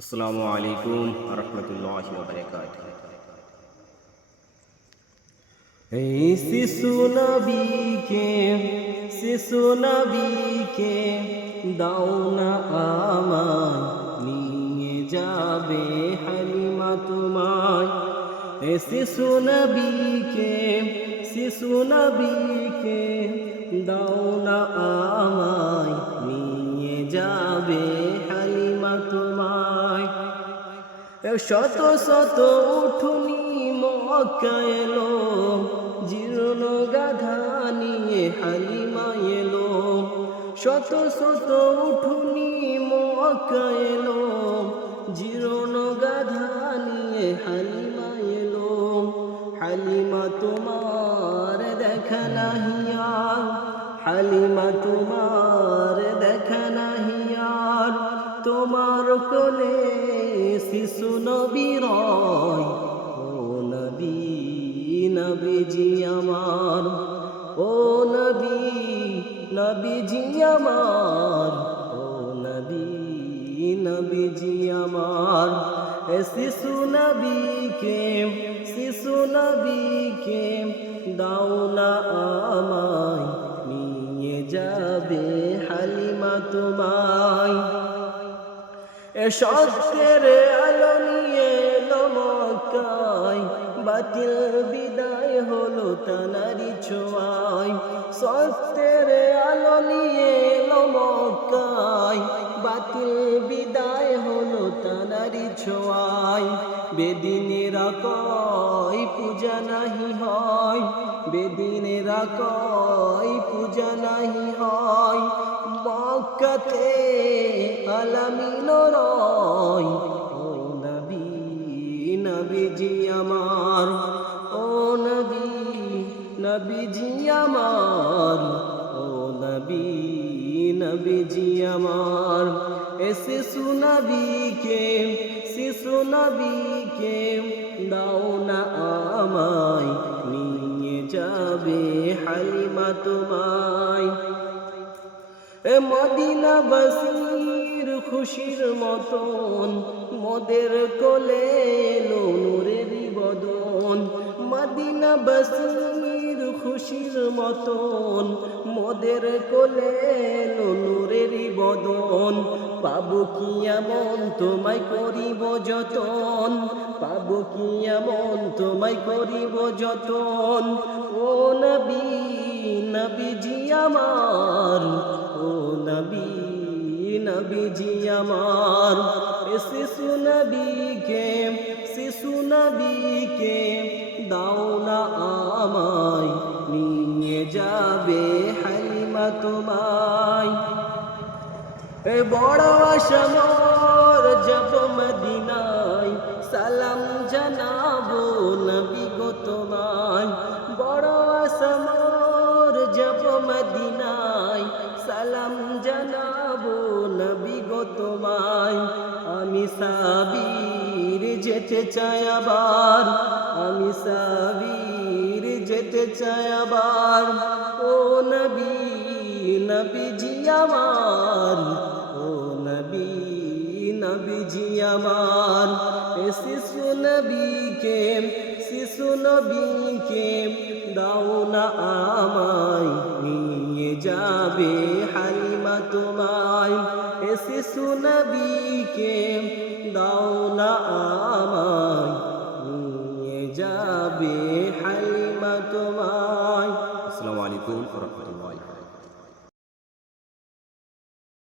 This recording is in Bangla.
আসসালামু আলাইকুম রহমতুল্লাহি ওয়া বারাকাতুহু। এই শিশু নবীকে দাও না আমায়, নিয়ে যাবে হালিমা তোমায়। এই শিশু নবীকে দাও না আমায়, নিয়ে যাবে হালিমা তোমায়। শত শত উঠুনি মক্কা এলো, জীর্ণ গাধা নিয়ে হালিমা এলো। শত শত উঠুনি মক্কা এলো, জীর্ণ গাধা নিয়ে হালিমা এলো। হালিমা তোমার দেখা নাহি আর, হালিমা তোমার দেখা নাহি আর, তোমার কোলে শিশু নবী রয়। ও নবী, নবীজি আমার, ও নবী, নবীজি আমার, ও নবী, নবীজি আমার। শিশু নবীকে দাও না আমায়, নিয়ে যাবে হালিমা তোমায়। সত্যের আলো নিয়ে এলো মক্কায়, বাতিল বিদায় হলো তানারি ছোঁয়ায়। সত্যের আলো নিয়ে এলো মক্কায়, বাতিল বিদায় হলো তানারি ছোঁয়ায়। বেদিনেরা কয় পূজা নাহি হয়, বেদিনেরা কয় পূজা নাহি হয়। মক্কাতে আলামিন রয়। ও নবী, নবীজি আমার, ও নবী, নবীজি আমার, ও নবী, নবীজি আমার। শিশু নবীকে দাও না আমায়, নিয়ে যাবে হালিমা তোমায়। মদিনাবাসীর খুশির মতন মোদের কোলে এলো নূরেরই বদন। মদিনাবাসীর খুশির মতন মোদের কোলে এলো নূরেরই বদন। পাবো কি এমন তোমায় করিব যতন, পাবো কি এমন তোমায় করিব যতন। ও নবী, নবীজি আমার, ও নবী, নবীজি আমার। শিশু নবীকে দাও না আমায়, নিয়ে যাবে হালিমা তোমায়। বড় আশা মোর যাব মদিনায়, সালাম জানাবো নবী গো তোমায়। বড় আশা মোর যাব মদিনায়, সালাম জানাবো নবী গো তোমায়। আমি সাবির যেতে চাই আবার, আমি সাবির যেতে চাই আবার। ও নবী, নবীজি আমার, ও নবী, নবীজি আমার। শিশু নবীকে দাও না আমায়, নিয়ে যাবে হালিমা তোমায়। শিশু নবীকে দাও না আমায়, নিয়ে যাবে হালিমা তোমায়। আসসালামু আলাইকুম ওয়া রাহমাতুল্লাহি।